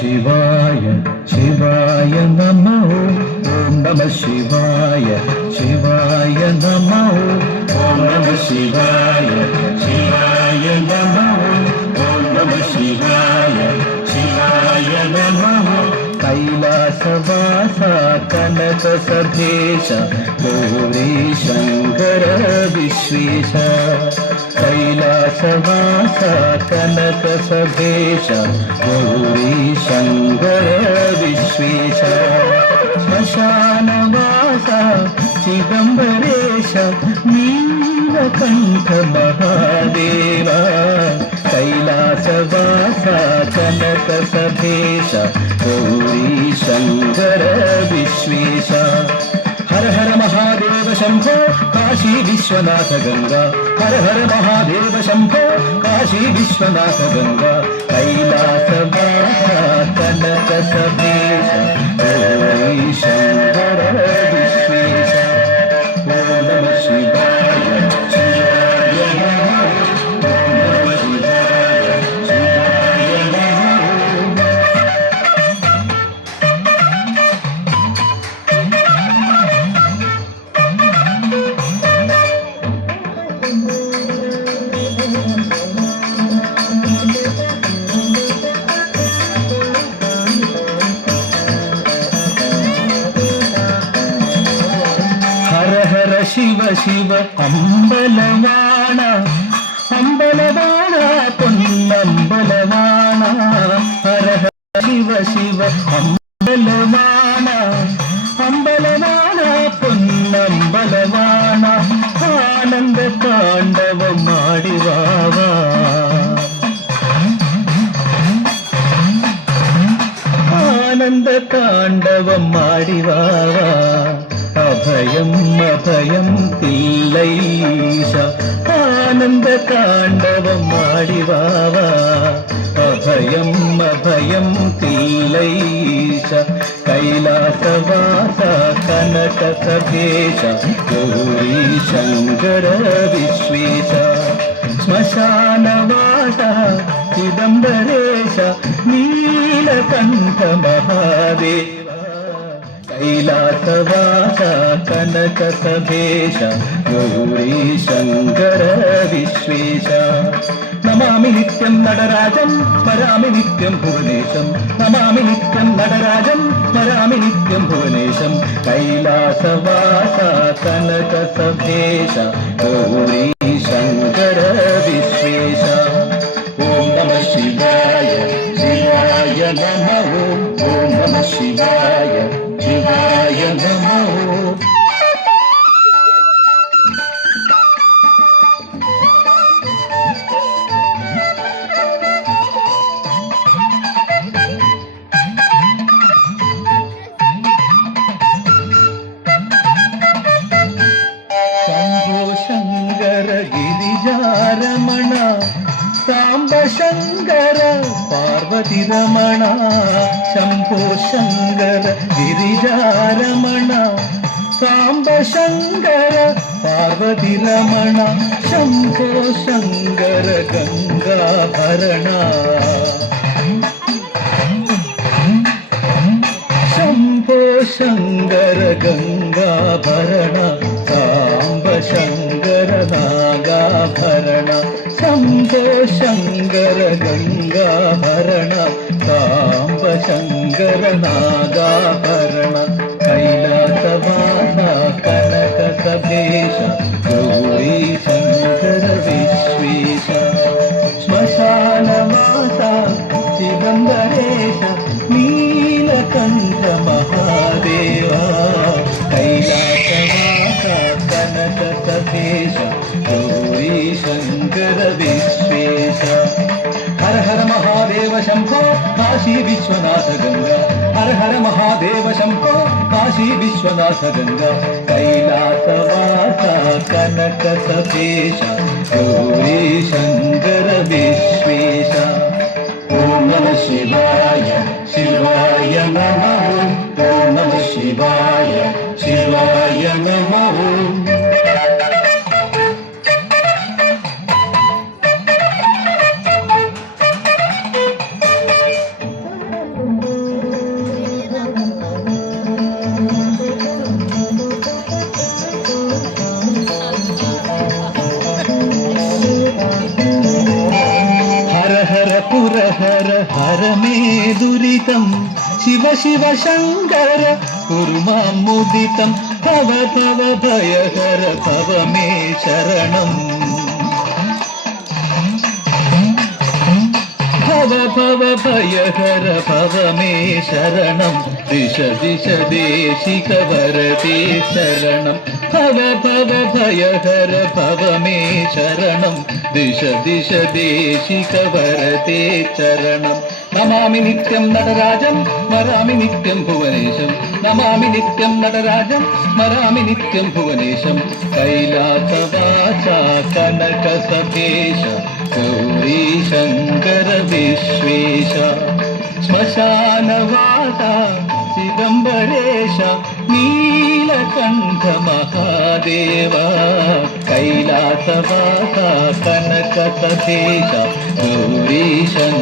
शिवाय शिवाय नमो ओम नमः शिवाय शिवाय नमो ओम नमः शिवाय शिवाय नमो ओम नमः शिवाय शिवाय नमः कैलासवास कनक सभेश गौरी शंकर विश्वेश कैलासवास कनक सभेश गौरी शंकर विश्वेश श्मशानवास चिदंबरेश नीलकंठ महादेव कैलासवास कनक सभेश गौरी शंकर विश्वेश हर हर महादेव शंभो काशी विश्वनाथ गंगा हर हर महादेव शंभो काशी विश्वनाथ गंगा कैलासवास कनक सभेश गौरी शंकर विश्वेश ओम नमः शिवाय शिवाय नमः ओम नमः शिवाय शिवाय नमः शिव शिव अंबलवाण अंबलवाण पुन्नंबलवाण हर हर शिव शिव अंबलवाण अंबलवाण पुन्नंबलवाण आनंद तांडव माडिवावा आनंद तांडव माडिवावा अभयम अभयम तिल्लैश आनंद तांडवम माडिवावा अभयम अभयम तिल्लैश कैलासवास कनक सभेश गौरी शंकर विश्वेश श्मशानवास चिदंबरेश नीलकंठ महादेव कैलासवास कनक सभेश गौरी शंकर विश्वेश नमामि नित्यं नटराजं स्मरामि नित्यं भुवनेशं नमामि नित्यं नटराजं स्मरामि नित्यं भुवनेशं कैलासवास कनक सभेश गौरी शंकर विश्वेश ओम नमः शिवाय शिवाय नमः ओम नमः शिवाय शिवाय नमो शंभो शंकर गिरिजारमण सांब शंकर पार्वती रमण शंभो शंकर गिरिजारमण सांब शंकर पार्वती रमण शंभो शंकर गंगाभरण शंभो शंकर गंगाभरण सांब शंकर नागाभरण शंभो शंकर गंगाभरण सांब शंकर नागाभरण कैलासवास कनक सभेश गौरी शंकर विश्वेश श्मशानवास चिदंबरेश नीलकंठ महादेव कैलासवास कनक सभेश गौरी शंकर विश्वेश हर हर महादेव शंभो काशी विश्वनाथ गंगा हर हर महादेव शंभो काशी विश्वनाथ गंगा कैलासवास कनक सभेश गौरी शंकर विश्वेश ओम नमः शिवाय शिवाय नमः ओम नमः शिवाय शिवाय नमः హరమే దురితం శివ శివ శంకర కుర్మాముదితం భవ భవ భయహర భవ మే శరణం భవ భవ భయహర భవ మే శరణం దిశ దిశ దేశిక వరదే శరణం భవ భవ భయహర భవ మే శరణం దిశ దిశ దేశిక వరదే చరణం నమామి నిత్యం నటరాజం స్మరామి నిత్యం భువనేశం నమామి నిత్యం నటరాజం స్మరామి నిత్యం భువనేశం కైలాసవాస కనక సభేశ గౌరీ శంకర విశ్వేశ శ్మశానవాస చిదంబరేశ నీలకంఠ మహాదేవ కైలాసవాస కనక సభేశ గౌరీ శంకర